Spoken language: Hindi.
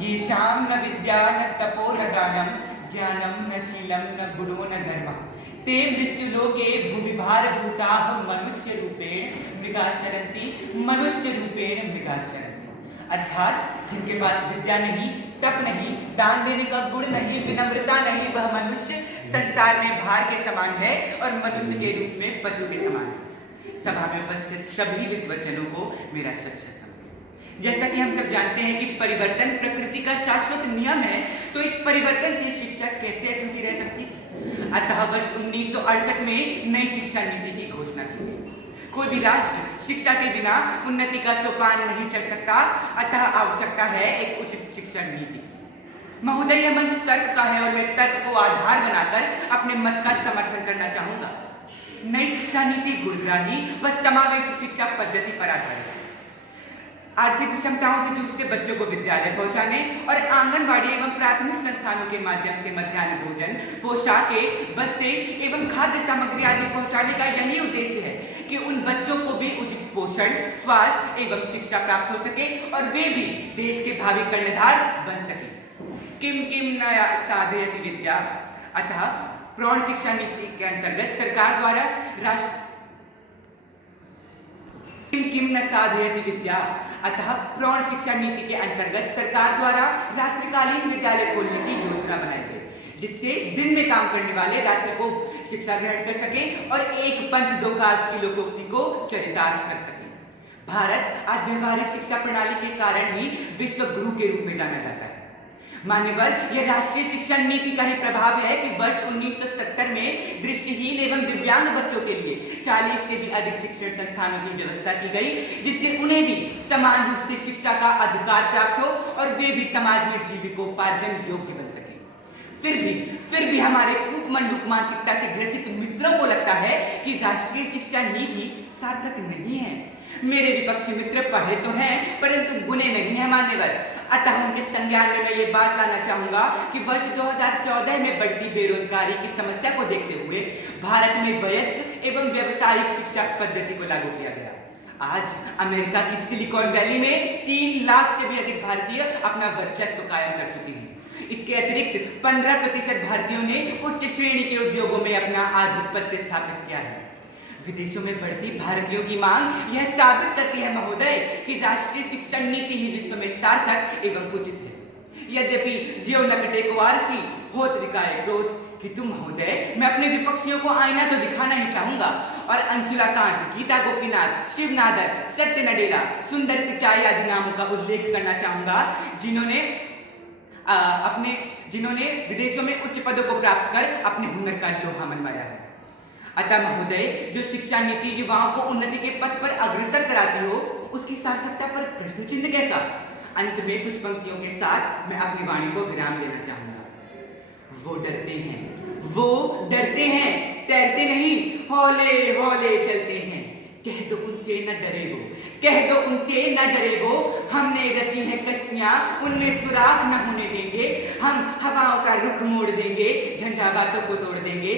येषां न विद्या न तपो न दानं ज्ञानं न शीलं न गुणो न धर्मः ते मृत्युलोके भुविभारभूताः मनुष्यरूपेण मृगाश्चरन्ति। अर्थात जिनके पास विद्या नहीं, तप नहीं, दान देने का गुण नहीं, विनम्रता नहीं, वह मनुष्य संसार में भार के समान है और मनुष्य के रूप में पशु के समान है। सभा में उपस्थित सभी विद्वज्जनों को मेरा शत शत नमन। जैसा कि हम सब जानते हैं कि परिवर्तन प्रकृति का शाश्वत नियम है, तो इस परिवर्तन से शिक्षा कैसे अछूती रह सकती थी? अतः वर्ष 1968 में नई शिक्षा नीति की घोषणा की गई। कोई भी राष्ट्र शिक्षा के बिना उन्नति का सोपान नहीं चल सकता, अतः आवश्यकता है एक उचित शिक्षा नीति की। महोदय, यह मंच तर्क का है और मैं तर्क को आधार बनाकर अपने मत का समर्थन करना चाहूंगा। नई शिक्षा नीति गुणग्राही व समावेशी शिक्षा पद्धति पर आधारित है। आर्थिक विषमताओं से जूझते बच्चों को विद्यालय पहुंचाने और आंगनबाड़ी एवं प्राथमिक संस्थानों के माध्यम से मध्याह्न भोजन, पोशाकें, बस्ते एवं खाद्य सामग्री आदि पहुंचाने का यही उद्देश्य है कि उन बच्चों को भी उचित पोषण, स्वास्थ्य एवं शिक्षा प्राप्त हो सके और वे भी देश के भावी कर्णधार बन सके। किम किम न साधयति विद्या। अतः प्रौढ़ शिक्षा नीति के अंतर्गत सरकार द्वारा अतः प्रौढ़ शिक्षा नीति के अंतर्गत सरकार द्वारा रात्रिकालीन विद्यालय खोलने की योजना बनाई गई, जिससे दिन में काम करने वाले रात्रि को शिक्षा ग्रहण कर सके और एक पंथ दो काज की लोकोक्ति को चरितार्थ कर सके। भारत आज व्यवहारिक शिक्षा प्रणाली के कारण ही विश्व गुरु के रूप में जाना जाता है। मान्यवर, यह राष्ट्रीय शिक्षा नीति का ही प्रभाव है कि वर्ष 1970 में दृष्टिहीन एवं दिव्यांग बच्चों के लिए 40 से भी अधिक शिक्षण संस्थानों की व्यवस्था की गई, जिससे उन्हें भी समान रूप से शिक्षा का अधिकार प्राप्त हो और वे भी समाज में जीविकोपार्जन योग्य बन सके। फिर भी हमारे कूकमंडूक मानसिकता से ग्रसित मित्रों को लगता है कि राष्ट्रीय शिक्षा नीति सार्थक नहीं है। मेरे विपक्षी मित्र पढ़े तो हैं, परंतु गुने नहीं है मान्यवर। अतः उनके संज्ञान में मैं ये बात लाना चाहूंगा कि वर्ष 2014 में बढ़ती बेरोजगारी की समस्या को देखते हुए भारत में वयस्क एवं व्यावसायिक शिक्षा पद्धति को लागू किया गया। आज अमेरिका की सिलिकॉन वैली में 3 लाख से भी अधिक भारतीय अपना वर्चस्व कायम कर चुके हैं। इसके अतिरिक्त 15% भारतीयों ने उच्च श्रेणी के उद्योगों में अपना आधिपत्य स्थापित किया है। विदेशों में बढ़ती भारतीयों की मांग यह साबित करती है महोदय कि राष्ट्रीय शिक्षा नीति ही विश्व में सार्थक एवं उचित है। यद्यपि ज्यों न कटे कुंवारसी होत दिखाए क्रोध, किंतु महोदय मैं अपने विपक्षियों को आईना तो दिखाना ही चाहूंगा और अंशुला कांत, गीता गोपीनाथ, शिव नादर, सत्य नडेला, सुंदर पिचाई आदि नामों का उल्लेख करना चाहूंगा, जिन्होंने विदेशों में उच्च पदों को प्राप्त कर अपने हुनर का लोहा मनवाया है। अतः महोदय, जो शिक्षा नीति युवाओं को उन्नति के पथ पर अग्रसर कराती हो, उसकी सार्थकता पर प्रश्न चिन्ह कैसा? अंत में कुछ पंक्तियों के साथ मैं अपनी वाणी को विराम देना चाहूंगा। वो डरते हैं, तैरते नहीं, हौले हौले चलते हैं। कह दो उनसे न डरे वो, हमने रची हैं कश्तियां, उनमें सुराख न होने देंगे। हम हवाओं का रुख मोड़ देंगे, झंझावातों को तोड़ देंगे।